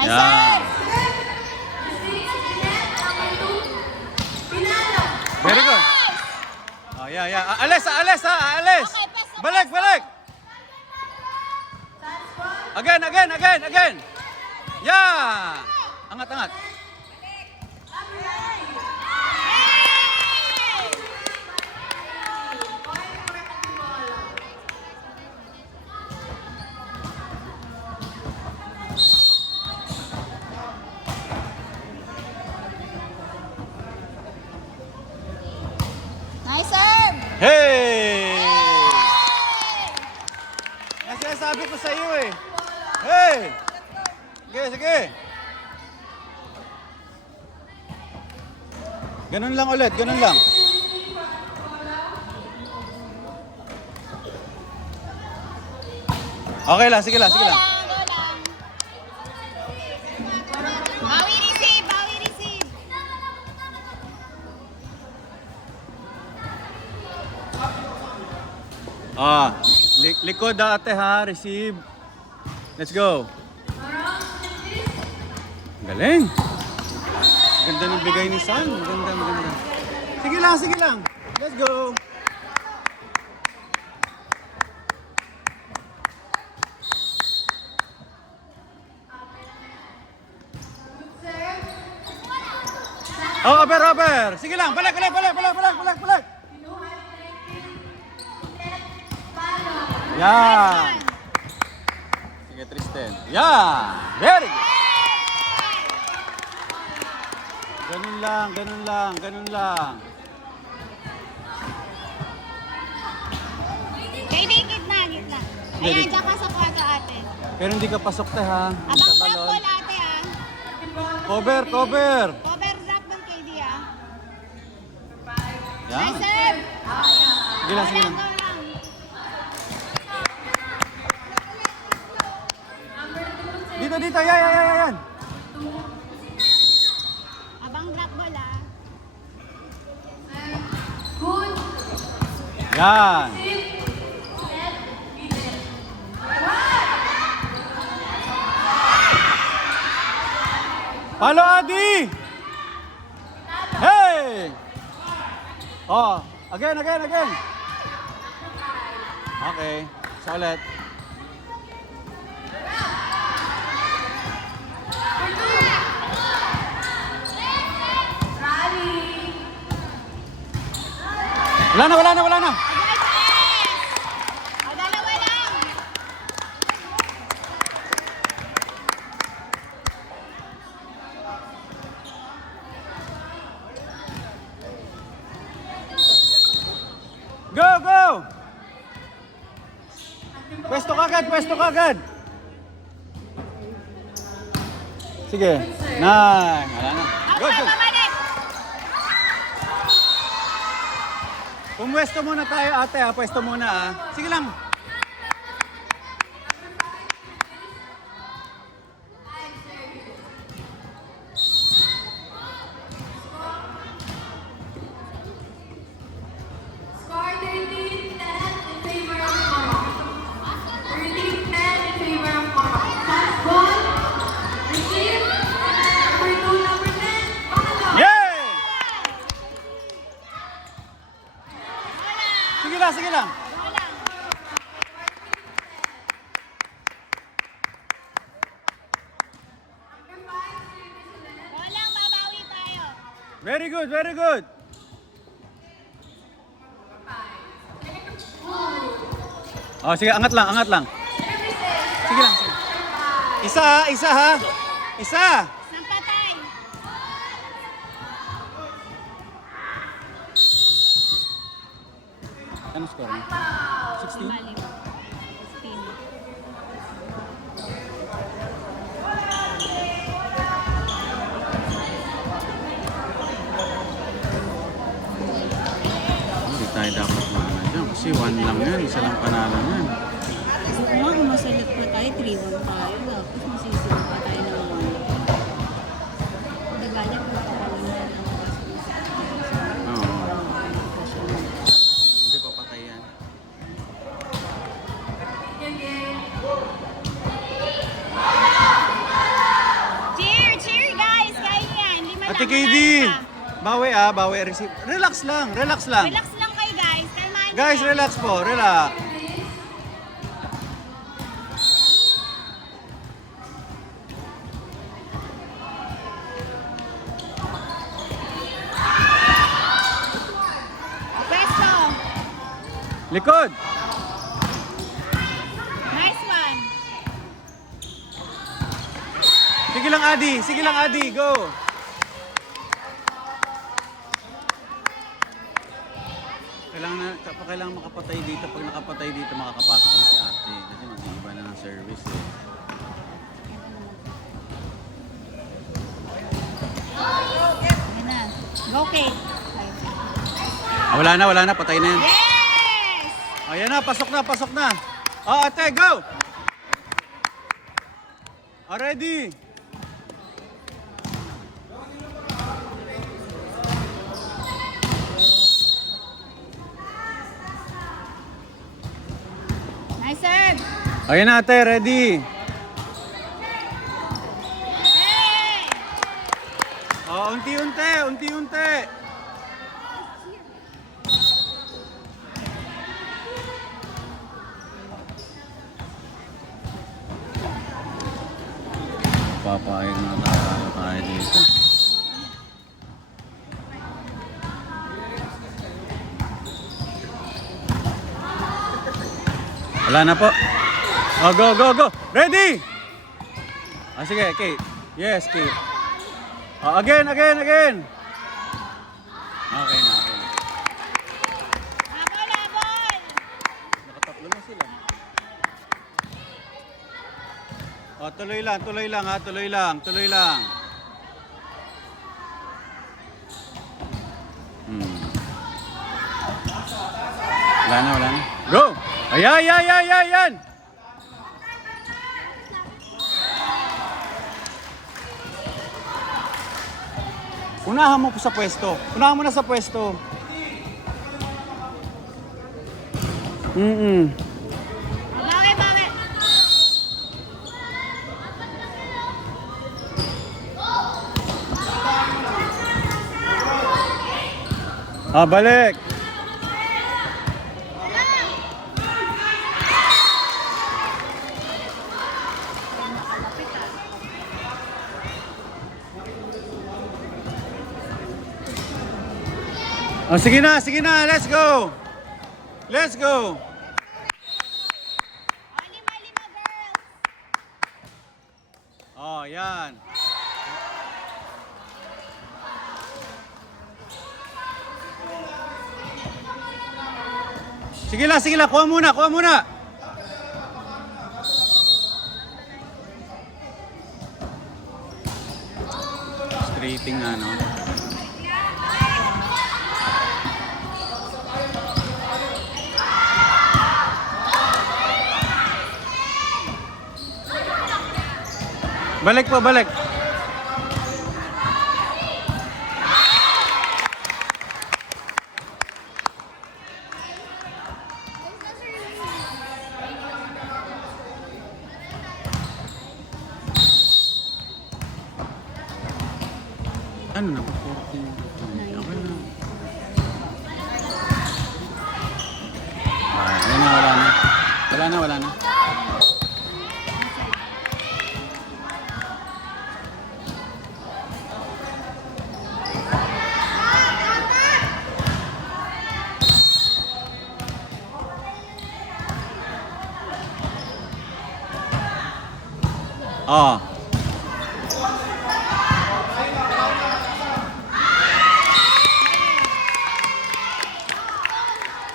Nice Yan. serve! Very good. Oh, yeah. Alis. Okay, pass. Balik. Again. Yeah. Angat. Nice serve! Hey! Kasi sabi ko sa iyo eh. Hey! Sige. Ganun lang ulit, ganun lang. Okay lang, sige lang. Go lang. Bawi receive. Likod ate ha, receive. Let's go. Galing. Ganda ng bigay ni San. Maganda. Sige lang. Let's go. Oh, over. Sige lang, balik. Yan. Sige, Tristan. Yan. Very good. Ganun lang. Kaili, gitna. Ayan, dyan ka sa kwarto ate. Pero hindi ka pasok te ha. Hindi Abang ka drop talon. ball ate ah. Cover. Cover drop ng KD ah. Yan. Nice serve! Sige lang. Go lang. Dito. Yan. Abang drop ball ah. Yan. Palo Adi! Hey! Oh, again. Okay, sa ulit. Wala na. O, dalawa lang. Go! Pwesto kagad. Sige. Nice. Wala na. Good. Pabalik. Pumwesto muna tayo ate ha. Pwesto muna ha. Sige lang. Score 13-10 in favor of Mama. 13-10 in favor of Mama. Pass ball. Receive. Number 2, number 10. Pangalawa. Yay! Sige lang. Go lang. Go lang, babawi tayo. Very good. Oh, sige, angat lang. Sige lang. Isa ha. Nang patay. Ano score mo? 16? Mali. 16. Hindi tayo dapat maano dyan. Kasi 1 lang yan. Isa lang panalan yan. Kung masalit pa tayo, 3-1 tayo. Tapos masisilang pa tayo ng 1. Naganya po ako kanina. Oo. Hindi pa patay yan. Ate KD. Bawi bawi. Receive. Relax lang, relax lang. Relax lang kayo guys. Kalmahan Guys, niyo. relax po, relax. Pwesto. Likod. Nice one. Sige lang, Adi. Sige lang, Adi. Go. Kailangan makapatay dito. Pag nakapatay dito, makakapasok na si ate. Kasi mag-iiba na ng service eh. Yan na. Go, Kate. Wala na. Patay na yan. Yes! Ayan na, pasok na. Ate, go! Ready? Nice serve. Ayan na, ate, ready? Hey! Unti-unti. Papayag na tayo dito. Wala na po. Go. Ready? Sige, Kate. Yes, Kate. Again. Okay na. Labol! Nakatatlo na sila. Tuloy lang. Wala na. Go! Ayan! Unahan mo po sa pwesto. Unahan mo na sa pwesto. Bawi. Balik. Sige na. Let's go. Lima, girls. Yan. Sige lang. Kuha muna. Straighting na, no? Balik. Ano na ba? 14. Okay na. Wala na.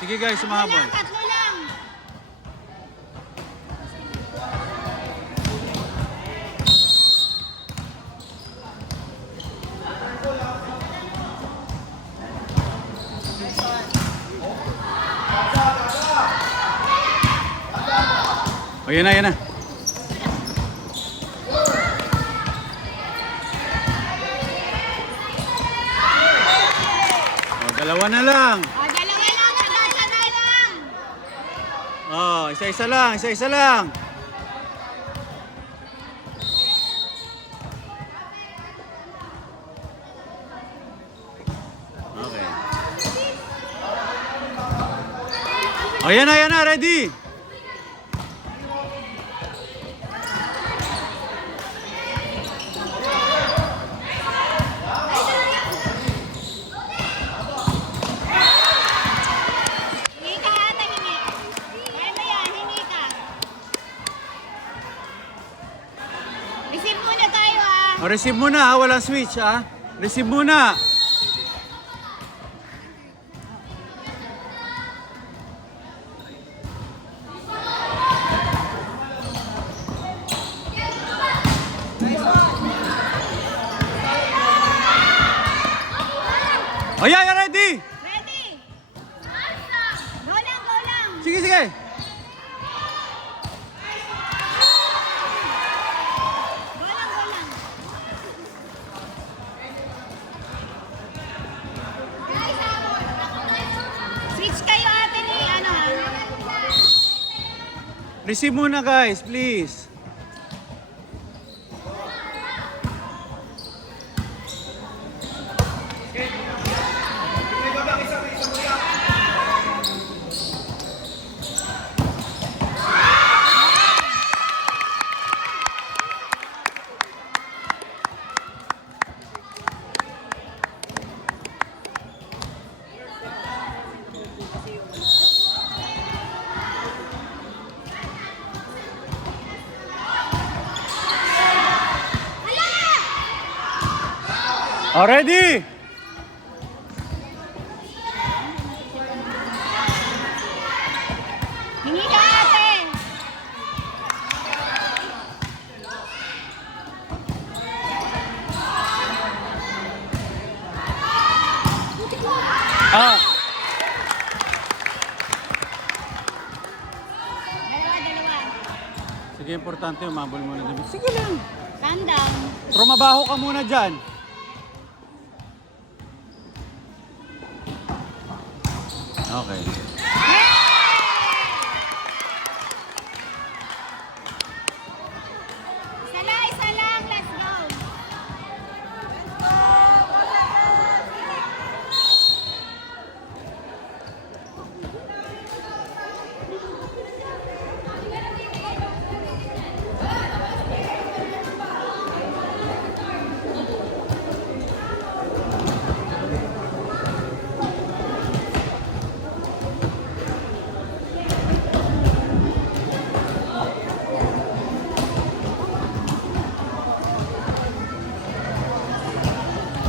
Sige guys, sumahabol. Tatlo lang. Yan na. Dalawa na lang. Dalawa lang. Isa-isa lang. Ayan na, ready. Hingi ka ata, hingi. Kaya mo yan, hingi ka. Receive muna tayo ah. O, receive muna ha, walang switch ha. Receive muna. Ayan, ready. Ready? Go lang, go lang. Sige, sige. Go lang, go lang. Switch kayo ate ni ano ha. Receive muna guys, please. Oh, ready? Hingi ka ate. Ah, Dalawa. sige, importante, umabol muna dito. Sige lang. Calm down. Trumabaho ka muna dyan. Okay.